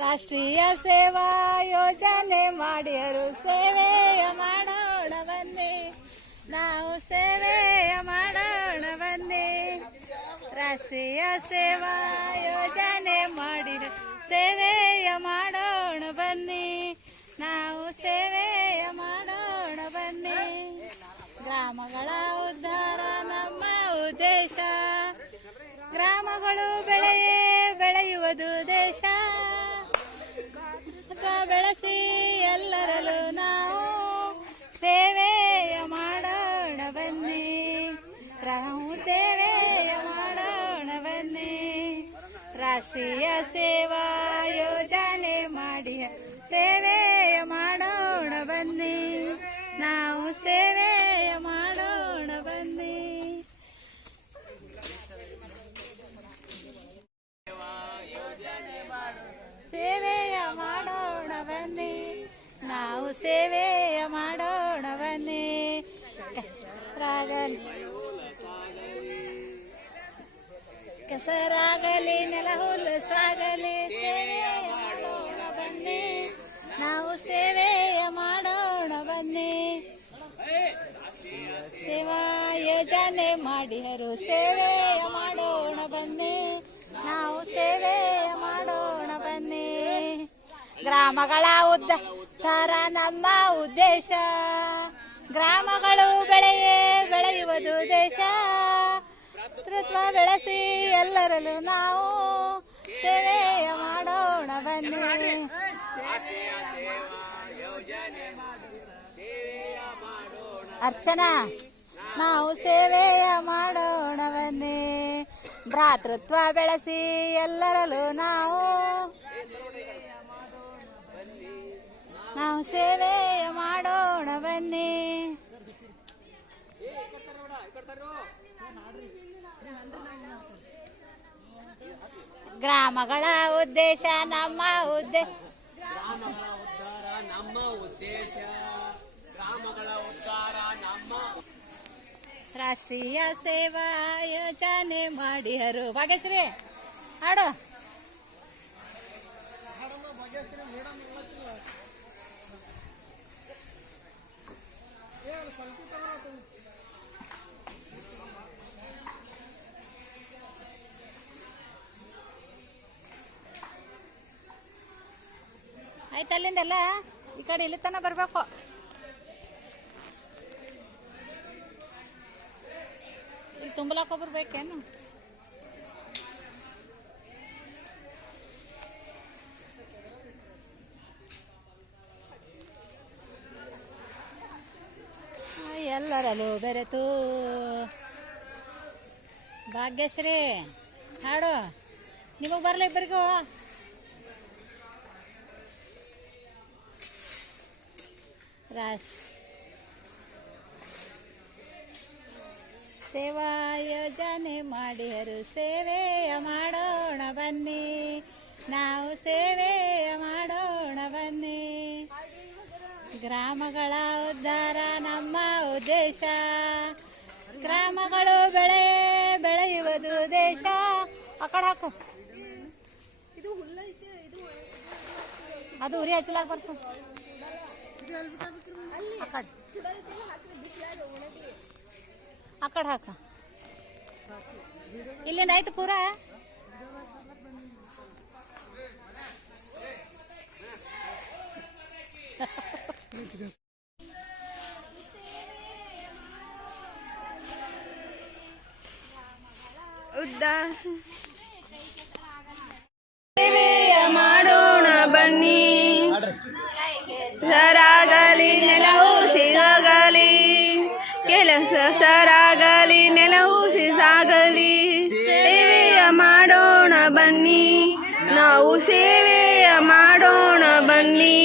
ರಾಷ್ಟ್ರೀಯ ಸೇವಾ ಯೋಜನೆ ಮಾಡಿಯರು ಸೇವೆಯ ಮಾಡೋಣ ಬನ್ನಿ, ನಾವು ಸೇವೆಯ ಮಾಡೋಣ ಬನ್ನಿ. ರಾಷ್ಟ್ರೀಯ ಸೇವಾ ಯೋಜನೆ ಮಾಡಿದ ಸೇವೆಯ ಮಾಡೋಣ ಬನ್ನಿ, ನಾವು ಸೇವೆಯ ಮಾಡೋಣ ಬನ್ನಿ. ಗ್ರಾಮಗಳ ಉದ್ಧಾರ ನಮ್ಮ ಉದ್ದೇಶ, ಗ್ರಾಮಗಳು ಬೆಳೆಯುವುದು ದೇಶ. ಬೆಳೆಸಿ ಎಲ್ಲರಲ್ಲೂ ನಾವು ಸೇವೆಯ ಮಾಡೋಣ ಬನ್ನಿ, ನಾವು ಸೇವೆಯ ಮಾಡೋಣ ಬನ್ನಿ. ರಾಷ್ಟ್ರೀಯ ಸೇವಾ ಯೋಜನೆ ಮಾಡಿ ಸೇವೆಯ ಮಾಡೋಣ ಬನ್ನಿ, ನಾವು ಸೇವೆಯ ಮಾಡೋಣ ಬನ್ನಿ. ಸೇವೆಯ ಮಾಡೋಣ ಬನ್ನಿ, ನಾವು ಸೇವೆಯ ಮಾಡೋಣ ಬನ್ನಿ. ಕೆಸರಾಗಲಿ ನೆಲ ಹುಲ್ಲಸಾಗಲಿ ಸೇವೆಯ ಮಾಡೋಣ ಬನ್ನಿ, ನಾವು ಸೇವೆಯ ಮಾಡೋಣ ಬನ್ನಿ. ಸೇವಾ ಯೋಜನೆ ಮಾಡಿದರು ಸೇವೆಯ ಮಾಡೋಣ ಬನ್ನಿ, ನಾವು ಸೇವೆಯ ಮಾಡೋಣ ಬನ್ನಿ. ಗ್ರಾಮಗಳ ಉದ್ಧಾರ ನಮ್ಮ ಉದ್ದೇಶ, ಗ್ರಾಮಗಳು ಬೆಳೆಯುವುದು ದೇಶ. ತತ್ವ ಬೆಳೆಸಿ ಎಲ್ಲರಲ್ಲೂ ನಾವು ಸೇವೆಯ ಮಾಡೋಣ ಬನ್ನಿ. ಅರ್ಚನಾ, ನಾವು ಸೇವೆಯ ಮಾಡೋಣ ಬನ್ನಿ. ಭ್ರಾತೃತ್ವ ಬೆಳೆಸಿ ಎಲ್ಲರಲ್ಲೂ ನಾವು ಸೇವೆಯ ಮಾಡೋಣ ಬನ್ನಿ. ಗ್ರಾಮಗಳ ಉದ್ದೇಶ ನಮ್ಮ ಉದ್ದೇಶ, ರಾಷ್ಟ್ರೀಯ ಸೇವಾ ಯೋಜನೆ ಮಾಡಿದರು. ಭಾಗ್ಯಶ್ರೀ ಹಾಡು. ಆಯ್ತು, ಅಲ್ಲಿಂದಲ್ಲ ಈ ಕಡೆ ಇಲ್ಲಿ ತನಕ ಬರಬೇಕು. ಇಲ್ಲಿ ತುಂಬಲಾಕ ಬರ್ಬೇಕೇನು? ಎಲ್ಲರಲ್ಲೂ ಬೆರೆತು ಭಾಗ್ಯಶ್ರೀ ಹಾಡು. ನಿಮಗೆ ಬರಲ್ಲ ಇಬ್ಬರಿಗೂ? ಸೇವಾ ಯೋಜನೆ ಮಾಡಿದರು ಸೇವೆಯ ಮಾಡೋಣ ಬನ್ನಿ, ನಾವು ಸೇವೆಯ ಮಾಡೋಣ ಬನ್ನಿ. ಗ್ರಾಮಗಳ ಉದ್ಧಾರ ನಮ್ಮ ಉದ್ದೇಶ, ಗ್ರಾಮಗಳು ಬೆಳೆಯುವುದು ದೇಶ. ಆ ಕಡೆ ಹಾಕು, ಅದು ಉರಿ ಹಚ್ಚಲಾಕ ಬರ್ತದೆ. ಆ ಕಡೆ ಹಾಕ, ಇಲ್ಲಿಂದ ಆಯ್ತು ಪೂರ. ಸೇವೆಯ ಮಾಡೋಣ ಬನ್ನಿ, ಸರಾಗಲಿ ನೆಲವು ಸಿರಾಗಲಿ, ಕೆಲಸ ಸರಾಗಲಿ ನೆಲವು ಸಿಸಾಗಲಿ. ಸೇವೆಯ ಮಾಡೋಣ ಬನ್ನಿ, ನಾವು ಸೇವೆಯ ಮಾಡೋಣ ಬನ್ನಿ.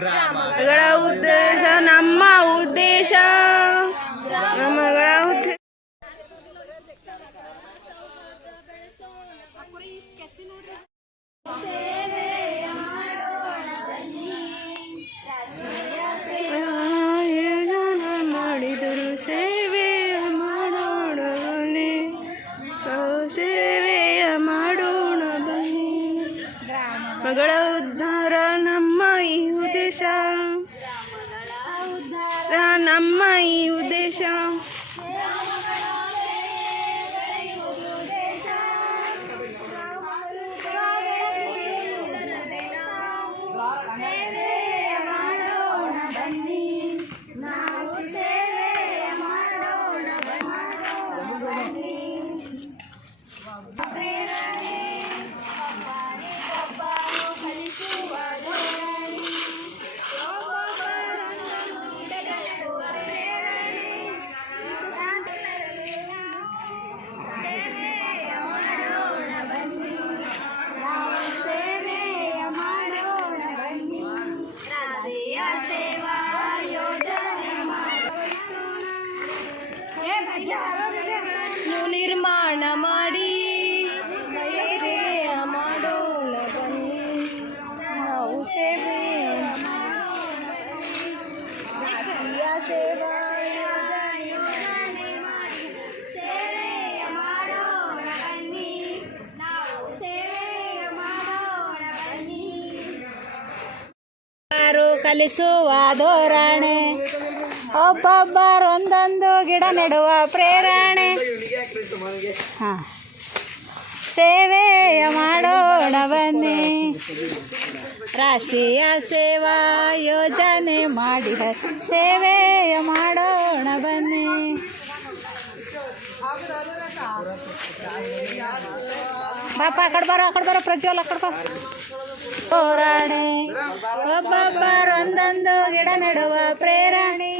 ಗ್ರಾಮಗಳ ಉದ್ದೇಶ ನಮ್ಮ ಉದ್ದೇಶ, ಗ್ರಾಮಗಳ ಉದ್ದೇಶ. ಮಾಡಿದರು ಸೇವೆಯ ಮಾಡೋಣ ಬನ್ನಿ, ಸೇವೆಯ ಮಾಡೋಣ ಬನ್ನಿ. ಮಗಳ ಉದ್ಧಾರ ನಮ್ಮ ಈ ಉದ್ದೇಶ, ನಮ್ಮ ಈ ಉದ್ದೇಶ. ನಿರ್ಮಾಣ ಮಾಡಿ ಮಾಡೋಣ ಬನ್ನಿ, ನಾವು ಸೇವೆ ಸೇವಾ ಕಲಿಸುವ ಧೋರಣೆ, ಒಬ್ಬೊಬ್ಬರೊಂದೊಂದು ಗಿಡ ನೆಡುವ ಪ್ರೇರಣೆ. ಸೇವೆಯ ಮಾಡೋಣ ಬನ್ನಿ, ರಾಷ್ಟ್ರೀಯ ಸೇವಾ ಯೋಜನೆ ಮಾಡಿದ ಸೇವೆಯ ಮಾಡೋಣ ಬನ್ನಿ. ಬಾಪ ಅಕಡೆ ಬರೋ ಪ್ರಜ್ವಲ್ ಅಕಡೆ ಬಾ. ಹೋರಾಣೆ, ಒಬ್ಬೊಬ್ಬರೊಂದೊಂದು ಗಿಡ ನೆಡುವ ಪ್ರೇರಣೆ,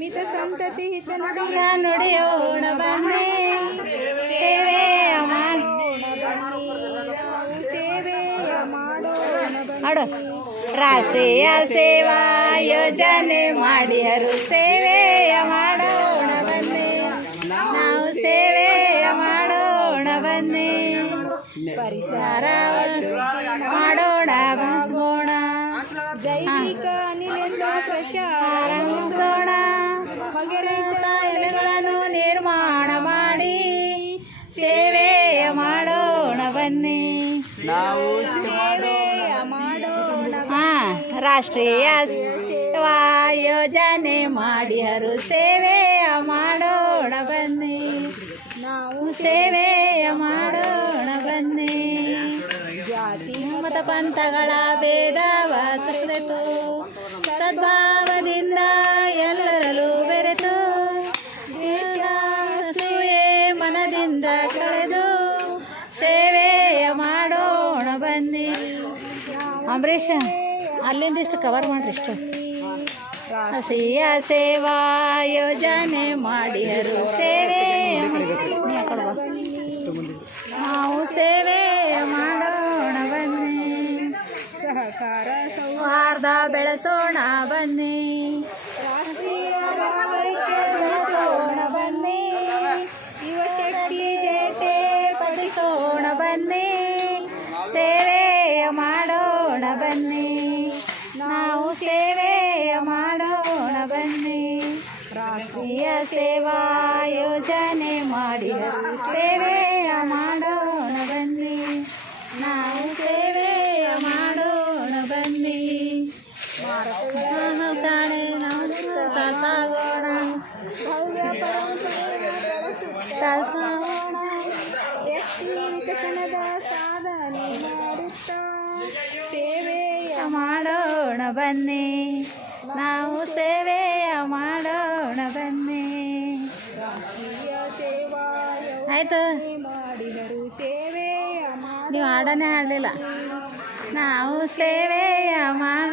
ಮಿತ ಸಂತತಿ ಹಿತ ನುಡಿಯೋಣ ಬನ್ನಿ. ಸೇವೆಯ ಮಾಡೋಣ, ರಾಷ್ಟ್ರೀಯ ಸೇವಾ ಯೋಜನೆ ಮಾಡಿಯರು ಸೇವೆಯ ಮಾಡೋಣ ಬನ್ನಿ, ನಾವು ಸೇವೆಯ ಮಾಡೋಣ ಬನ್ನಿ. ಪರಿಸರ ಮಾಡೋಣ ಬಾಗೋಣ, ಜೈವಿಕ ಅನಿಲ ಪ್ರಚಾರ ಮಾಡಿಸೋಣ. ಮಗರಿತ ಎಲೆಗಳನ್ನು ನಿರ್ಮಾಣ ಮಾಡಿ ಸೇವೆಯ ಮಾಡೋಣ ಬನ್ನಿ, ನಾವು ಸೇವೆಯ ಮಾಡೋಣ. ರಾಷ್ಟ್ರೀಯ ಸೇವಾ ಯೋಜನೆ ಮಾಡಿಯರು ಸೇವೆಯ ಮಾಡೋಣ ಬನ್ನಿ, ನಾವು ಸೇವೆಯ ಮಾಡೋಣ ಬನ್ನಿ. ಜಾತಿ ಮತ ಪಂಥಗಳ ಭೇದವ ತೊರೆದು ಸದ್ಭಾವದಿಂದ ಎಲ್ಲರಲ್ಲೂ ಬೆರೆತು ಅಸೂಯೆ ಮನದಿಂದ ಕಳೆದು ಸೇವೆಯ ಮಾಡೋಣ ಬನ್ನಿ. ಅಂಬರೀಷ ಅಲ್ಲಿಂದಿಷ್ಟು ಕವರ್ ಮಾಡ್ರಿ ಇಷ್ಟು. ರಾಷ್ಟ್ರೀಯ ಸೇವಾ ಯೋಜನೆ ಮಾಡಿಯರು ಸೇವೆಯ ನಾವು ಸೇವೆಯ ಮಾಡೋಣ ಬನ್ನಿ, ಸಹಕಾರ ಸೌಹಾರ್ದ ಬೆಳೆಸೋಣ ಬನ್ನಿ, ರಾಷ್ಟ್ರೀಯ ಬೆಳೆಸೋಣ ಬನ್ನಿ, ಯುವಶಕ್ತಿ ಜಯತೆ ಪಡಿಸೋಣ ಬನ್ನಿ. ಸೇವೆಯ ಮಾಡೋಣ ಬನ್ನಿ, ನಾವು ಸೇವೆಯ ಮಾಡೋಣ ಬನ್ನಿ. ರಾಷ್ಟ್ರೀಯ ಸೇವಾ ಯೋಜನೆ ಮಾಡಿ ಸೇವೆಯ ಮಾಡೋಣ ಬನ್ನಿ, ನಾವು ಸೇವೆಯ ಮಾಡೋಣ ಬನ್ನಿ. ಸಾಣೆ ನಾವು ಸಾಗೋಣ, ಭವ್ಯ ಸಾಗೋಣ, ವ್ಯಕ್ತಿ ವಿಕಸನದ ಸಾಧನೆ ಮಾಡುತ್ತಾ ಸೇವೆಯ ಮಾಡೋಣ ಬನ್ನಿ, ನಾವು ಸೇವೆಯ ಮಾಡೋಣ ಬನ್ನಿ. ಆಯ್ತು, ನೀವು ಹಾಡನೇ ಹಾಡಲಿಲ್ಲ. ನಾವು ಸೇವೆಯ ಮಾಡ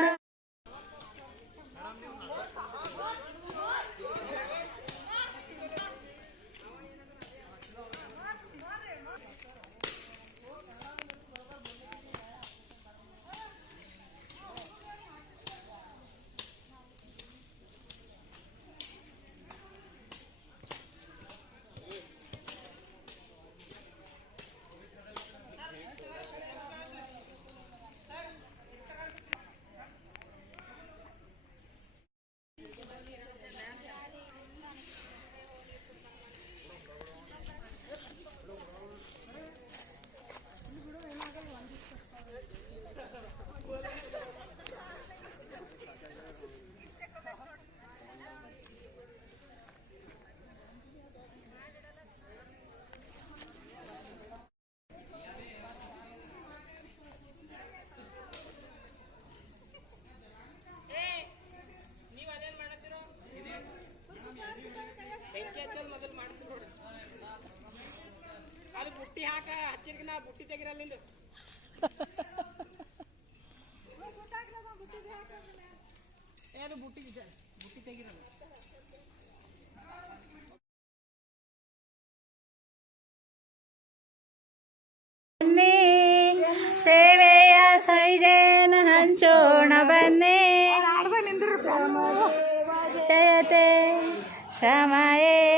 ಬನ್ನಿ ಸೇವೆಯ ಸವಿಜಯನ ಹಂಚೋಣ ಬನ್ನಿ ಜಯತೆ ಶ್ರಮಯೇ